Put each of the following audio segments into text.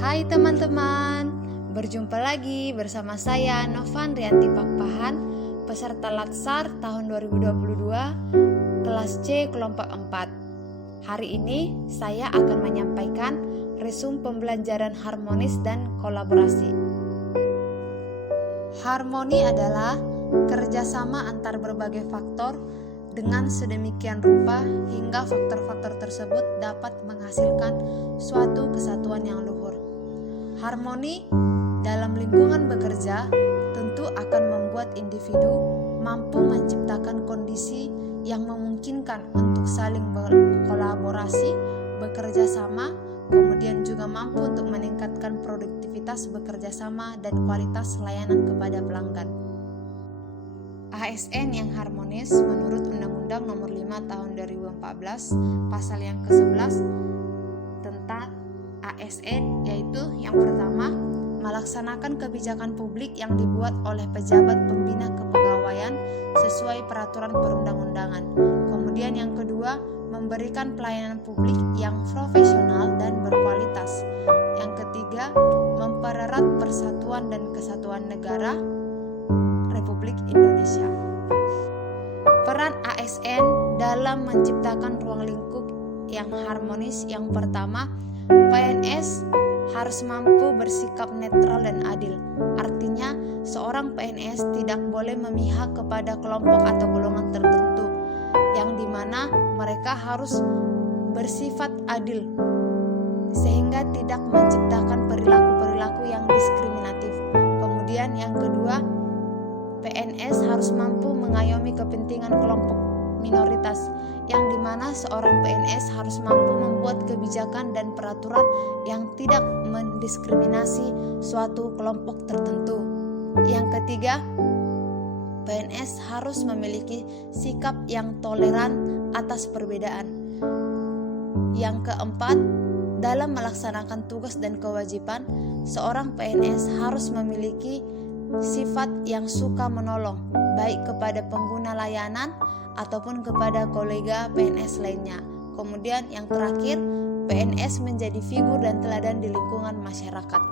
Hai teman-teman, berjumpa lagi bersama saya Novan Rianti Pakpahan, peserta Latsar tahun 2022, kelas C kelompok 4. Hari ini saya akan menyampaikan resume pembelajaran harmonis dan kolaborasi. Harmoni adalah kerjasama antar berbagai faktor dengan sedemikian rupa hingga faktor-faktor tersebut dapat menghasilkan suatu kesatuan yang luhur. Harmoni dalam lingkungan bekerja tentu akan membuat individu mampu menciptakan kondisi yang memungkinkan untuk saling berkolaborasi, bekerja sama, kemudian juga mampu untuk meningkatkan produktivitas bekerja sama dan kualitas layanan kepada pelanggan. ASN yang harmonis menurut Undang-Undang Nomor 5 Tahun 2014 pasal yang ke-11 tentang ASN, yaitu yang pertama, melaksanakan kebijakan publik yang dibuat oleh pejabat pembina kepegawaian sesuai peraturan perundang-undangan. Kemudian yang kedua, memberikan pelayanan publik yang profesional dan berkualitas. Yang ketiga, mempererat persatuan dan kesatuan negara Republik Indonesia. Peran ASN dalam menciptakan ruang lingkup yang harmonis. Yang pertama, PNS harus mampu bersikap netral dan adil. Artinya, seorang PNS tidak boleh memihak kepada kelompok atau golongan tertentu, yang dimana mereka harus bersifat adil, sehingga tidak menciptakan perilaku-perilaku yang diskriminatif. Kemudian yang kedua, PNS harus mampu mengayomi kepentingan kelompok minoritas, yang dimana seorang PNS harus mampu membuat kebijakan dan peraturan yang tidak mendiskriminasi suatu kelompok tertentu. Yang ketiga, PNS harus memiliki sikap yang toleran atas perbedaan. Yang keempat, dalam melaksanakan tugas dan kewajiban, seorang PNS harus memiliki sifat yang suka menolong, baik kepada pengguna layanan ataupun kepada kolega PNS lainnya. Kemudian yang terakhir, PNS menjadi figur dan teladan di lingkungan masyarakat.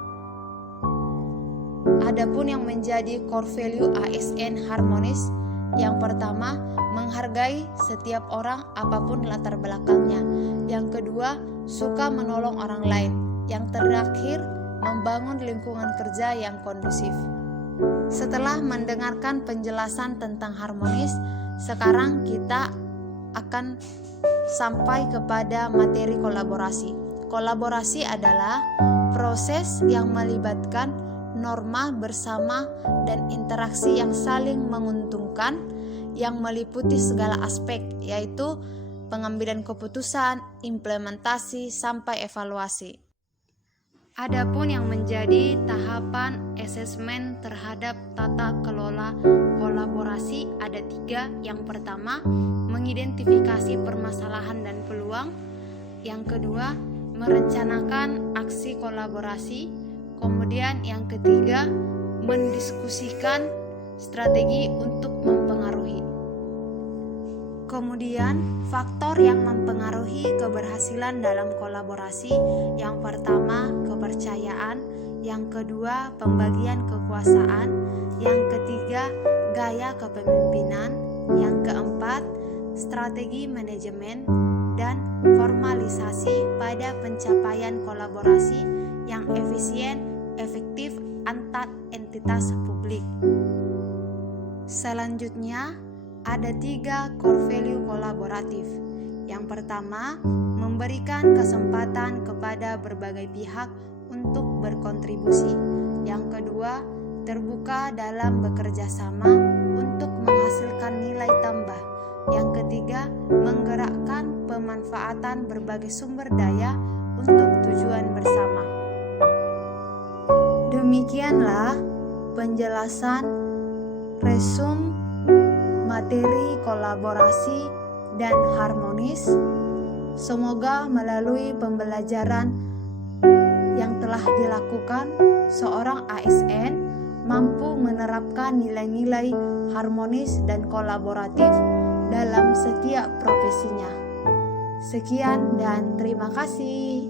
Adapun yang menjadi core value ASN harmonis, yang pertama, menghargai setiap orang apapun latar belakangnya. Yang kedua, suka menolong orang lain. Yang terakhir, membangun lingkungan kerja yang kondusif. Setelah mendengarkan penjelasan tentang harmonis, sekarang kita akan sampai kepada materi kolaborasi. Kolaborasi adalah proses yang melibatkan norma bersama dan interaksi yang saling menguntungkan, yang meliputi segala aspek, yaitu pengambilan keputusan, implementasi, sampai evaluasi. Adapun yang menjadi tahapan asesmen terhadap tata kelola kolaborasi ada 3. Yang pertama, mengidentifikasi permasalahan dan peluang. Yang kedua, merencanakan aksi kolaborasi. Kemudian yang ketiga, mendiskusikan strategi untuk mempengaruhi. Kemudian, faktor yang mempengaruhi keberhasilan dalam kolaborasi, yang pertama, kepercayaan, yang kedua, pembagian kekuasaan, yang ketiga, gaya kepemimpinan, yang keempat, strategi manajemen, dan formalisasi pada pencapaian kolaborasi yang efisien, efektif antar entitas publik. Selanjutnya, ada 3 core value kolaboratif. Yang pertama, memberikan kesempatan kepada berbagai pihak untuk berkontribusi. Yang kedua, terbuka dalam bekerja sama untuk menghasilkan nilai tambah. Yang ketiga, menggerakkan pemanfaatan berbagai sumber daya untuk tujuan bersama. Demikianlah penjelasan resume materi kolaborasi dan harmonis. Semoga melalui pembelajaran yang telah dilakukan, seorang ASN mampu menerapkan nilai-nilai harmonis dan kolaboratif dalam setiap profesinya. Sekian dan terima kasih.